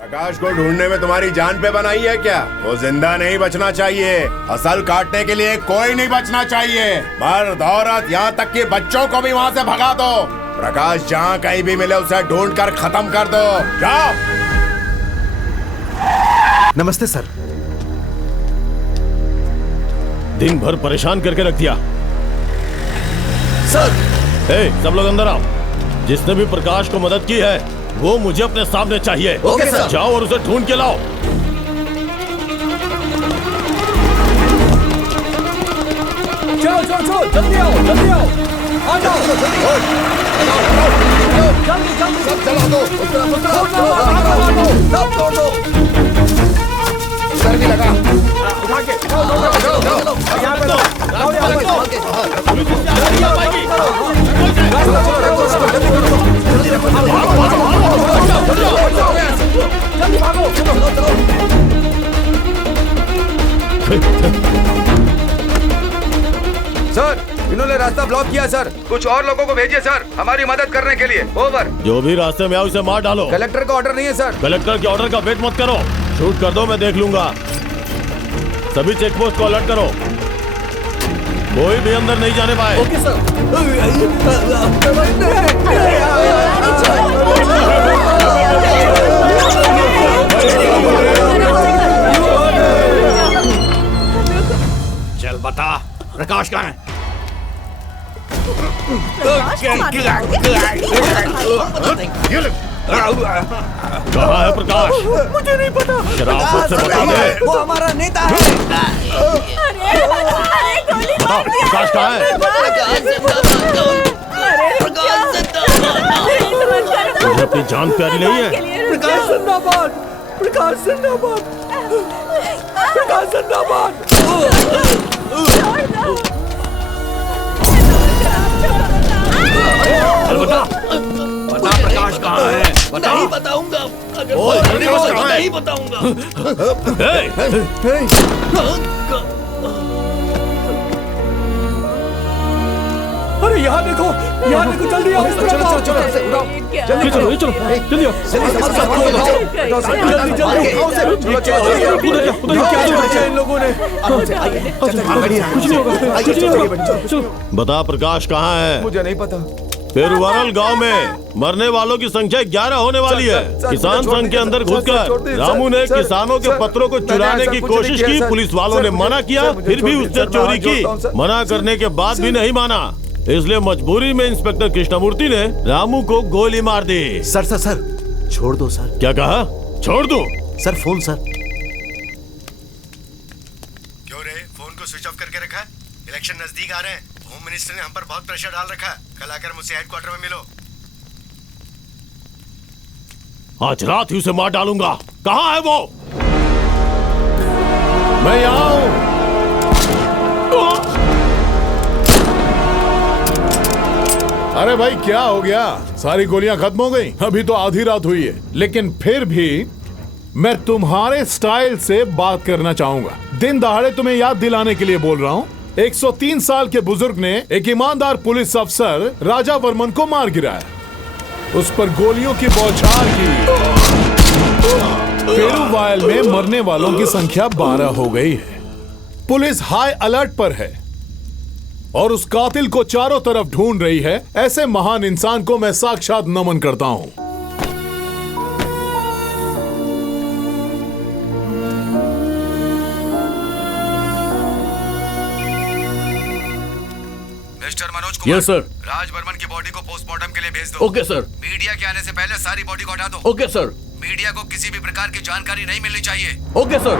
प्रकाश को ढूंढने में तुम्हारी जान पे बनाई है क्या? वो जिंदा नहीं बचना चाहिए। असल काटने के लिए कोई नहीं बचना चाहिए। मर्द औरत यहाँ तक कि बच्चों को भी वहाँ से भगा दो। प्रकाश जहाँ कहीं भी मिले उसे ढूंढ कर खत्म कर दो। जाओ। नमस्ते सर। दिन भर परेशान करके रख दिया सर। सब लोग अंदर आओ। जिसने भी प्रकाश को मदद की है वो मुझे अपने सामने चाहिए। Okay sir. जाओ और उसे ढूंढ के लाओ। चलो चलो चलो जल्दी आओ आ जाओ जल्दी जल्दी सब चला दो। सब तोड़ दो। सर भी लगा। उठा के यहाँ पे जल्दी भागो। सर इन्होंने रास्ता ब्लॉक किया सर। कुछ और लोगों को भेजिए सर हमारी मदद करने के लिए। ओवर। जो भी रास्ते में आओ उसे मार डालो। कलेक्टर का ऑर्डर नहीं है सर। कलेक्टर के ऑर्डर का वेट मत करो। शूट कर दो, मैं देख लूंगा। सभी चेक पोस्ट को अलर्ट करो। कोई भी अंदर नहीं जाने पाए। Okay sir. चल बता, प्रकाश कहाँ है? कहाँ है प्रकाश? मुझे नहीं पता। शराब से बता दे। वो हमारा नेता है। प्रकाश कहाँ है? तुझे अपनी जान प्यारी नहीं है? प्रकाश जिंदाबाद। प्रकाश जिंदाबाद। प्रकाश जिंदाबाद। चल बता, बता प्रकाश कहाँ है? बता। नहीं बताऊंगा। नहीं बताऊंगा। अरे यहाँ देखो जल्दी आओ। चलो जल्दी चलो जल्दी आओ। जल्दी इन लोगों ने कुछ नहीं होगा। बता प्रकाश कहाँ है? मुझे नहीं पता। फिर वरल गांव में मरने वालों की संख्या 11 होने वाली है। किसान संघ के अंदर घुसकर रामू ने किसानों के पत्रों को चुराने की कोशिश की। पुलिस वालों ने मना किया, फिर भी उसने चोरी की। मना करने के बाद भी नहीं माना, इसलिए मजबूरी में इंस्पेक्टर कृष्णमूर्ति ने रामू को गोली मार दी। सर सर सर छोड़ दो सर। क्या कहा? छोड़ दो? Sir phone sir. क्यों रे, फोन को स्विच ऑफ करके रखा है? इलेक्शन नजदीक आ रहे हैं। होम मिनिस्टर ने हम पर बहुत प्रेशर डाल रखा है। कल आकर मुझसे हेडक्वार्टर में मिलो। आज रात ही उसे मार डालूंगा। कहाँ है वो? मैं यहाँ हूँ। अरे भाई क्या हो गया? सारी गोलियां खत्म हो गई? अभी तो आधी रात हुई है, लेकिन फिर भी मैं तुम्हारे स्टाइल से बात करना चाहूंगा। दिन दहाड़े तुम्हें याद दिलाने के लिए बोल रहा हूँ। 103 साल के बुजुर्ग ने एक ईमानदार पुलिस अफसर राजा वर्मन को मार गिराया। उस पर गोलियों की बौछार की। पेरुवायल में मरने वालों की संख्या 12 हो गई है। पुलिस हाई अलर्ट पर है और उस कातिल को चारों तरफ ढूंढ रही है। ऐसे महान इंसान को मैं साक्षात नमन करता हूं। Mister Manoj Kumar. Yes sir. Raj Barman की बॉडी को पोस्टमार्टम के लिए भेज दो। Okay sir. मीडिया के आने से पहले सारी बॉडी को हटा दो। Okay sir. मीडिया को किसी भी प्रकार की जानकारी नहीं मिलनी चाहिए। Okay sir.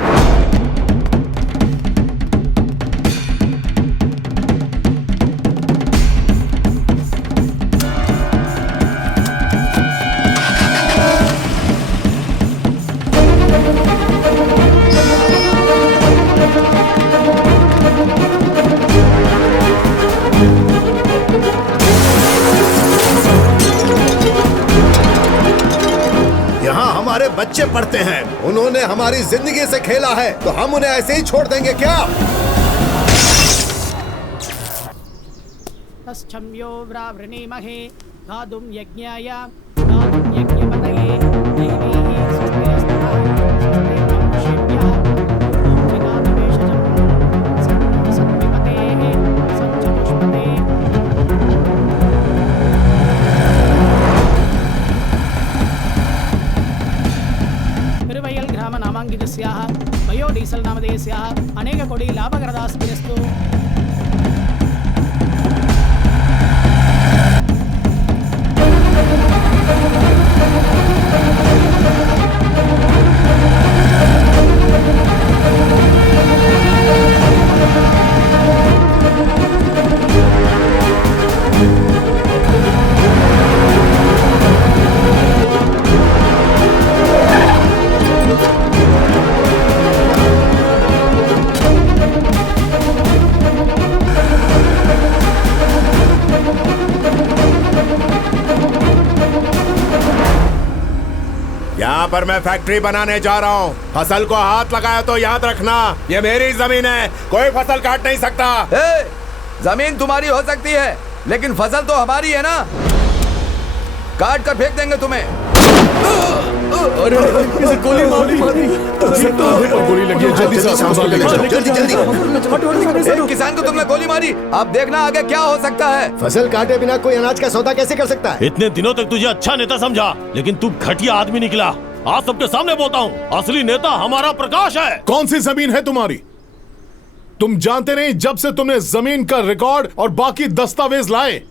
हमारे बच्चे पढ़ते हैं। उन्होंने हमारी जिंदगी से खेला है, तो हम उन्हें ऐसे ही छोड़ देंगे क्या? तच्छम्यो व्रावृणीमहे गातुं यज्ञाय गातुं यज्ञपतये दैवीः स्वस्तिरस्तु। संगीतस्याः बयोडीसल् नामधेयस्याः अनेककोटि लाभकरदास्तिरस्तु। यहाँ पर मैं फैक्ट्री बनाने जा रहा हूँ। फसल को हाथ लगाया तो याद रखना, ये मेरी जमीन है, कोई फसल काट नहीं सकता। ए, जमीन तुम्हारी हो सकती है लेकिन फसल तो हमारी है ना, काट कर फेंक देंगे तुम्हें। गोली लगी है, जल्दी से अस्पताल ले जाओ। एक किसान को तुमने गोली मारी, अब देखना आगे क्या हो सकता है। फसल काटे बिना कोई अनाज का सौदा कैसे कर सकता है? इतने दिनों तक तुझे अच्छा नेता समझा, लेकिन तू घटिया आदमी निकला। आज सबके सामने बोलता हूँ, असली नेता हमारा प्रकाश है। कौन सी जमीन है तुम्हारी? तुम जानते नहीं, जब से तुमने जमीन का रिकॉर्ड और बाकी दस्तावेज लाए,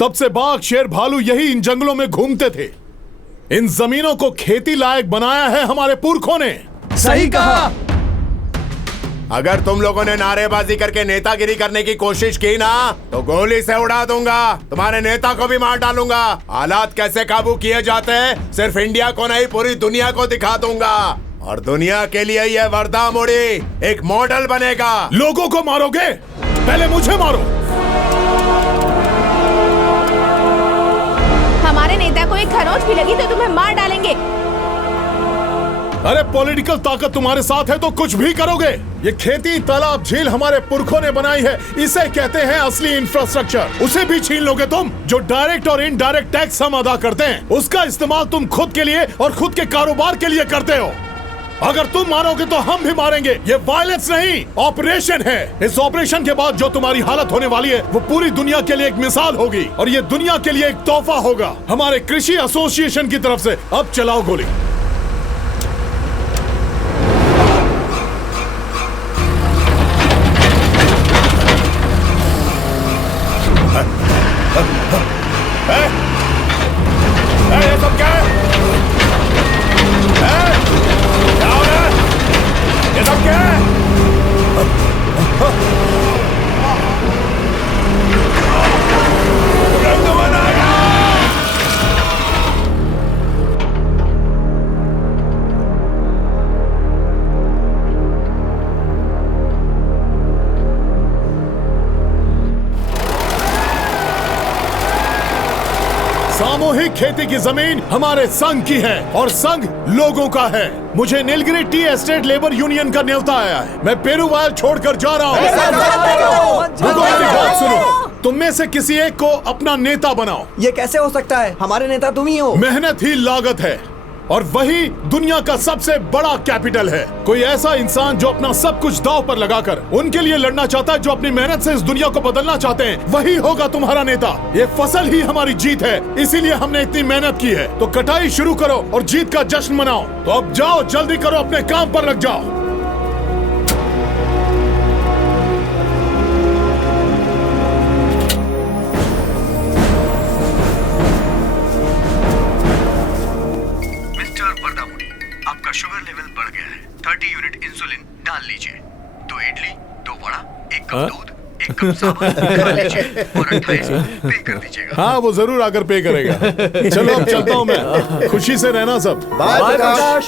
तब से बाघ शेर भालू यही इन जंगलों में घूमते थे। इन जमीनों को खेती लायक बनाया है हमारे पुरखों ने। सही कहा। अगर तुम लोगों ने नारेबाजी करके नेतागिरी करने की कोशिश की ना, तो गोली से उड़ा दूंगा, तुम्हारे नेता को भी मार डालूंगा। हालात कैसे काबू किए जाते हैं सिर्फ इंडिया को नहीं पूरी दुनिया को दिखा दूंगा, और दुनिया के लिए यह वर्धा मोड़ी एक मॉडल बनेगा। लोगों को मारोगे? पहले मुझे मारो। हमारे नेता को एक खरोंच भी लगी तो तुम्हें मार डालेंगे। अरे पॉलिटिकल ताकत तुम्हारे साथ है तो कुछ भी करोगे। ये खेती तालाब झील हमारे पुरखों ने बनाई है, इसे कहते हैं असली इंफ्रास्ट्रक्चर। उसे भी छीन लोगे तुम? जो डायरेक्ट और इनडायरेक्ट टैक्स हम अदा करते हैं, उसका इस्तेमाल तुम खुद के लिए और खुद के कारोबार के लिए करते हो। अगर तुम मारोगे तो हम भी मारेंगे। ये वायलेंस नहीं, ऑपरेशन है। इस ऑपरेशन के बाद जो तुम्हारी हालत होने वाली है, वो पूरी दुनिया के लिए एक मिसाल होगी, और ये दुनिया के लिए एक तोहफा होगा हमारे कृषि एसोसिएशन की तरफ से। अब चलाओ गोली। ये सब क्या है? क्या हो रहा है? ये सब क्या है? रंगमन आएगा। सामूहिक खेती की जमीन हमारे संघ की है और संघ लोगों का है। मुझे Nilgiri tea estate labour union का न्योता आया है। मैं पेरूवाल छोड़कर जा रहा हूँ। मेरी बात सुनो, तुम में से किसी एक को अपना नेता बनाओ। ये कैसे हो सकता है? हमारे नेता तुम ही हो। मेहनत ही लागत है, और वही दुनिया का सबसे बड़ा कैपिटल है। कोई ऐसा इंसान जो अपना सब कुछ दांव पर लगाकर उनके लिए लड़ना चाहता है, जो अपनी मेहनत से इस दुनिया को बदलना चाहते हैं, वही होगा तुम्हारा नेता। ये फसल ही हमारी जीत है, इसीलिए हमने इतनी मेहनत की है। तो कटाई शुरू करो और जीत का जश्न मनाओ। तो अब जाओ, जल्दी करो, अपने काम पर लग जाओ। आपका शुगर लेवल बढ़ गया है। 30 यूनिट इंसुलिन डाल लीजिए। 2 इडली, 2 वड़ा, 1 कप दूध, 1 कप साबुन खा लीजिए और 28 पे कर दीजिएगा। हाँ, वो जरूर आकर पे करेगा। चलो अब चलता हूँ मैं। खुशी से रहना सब। बाय प्रकाश।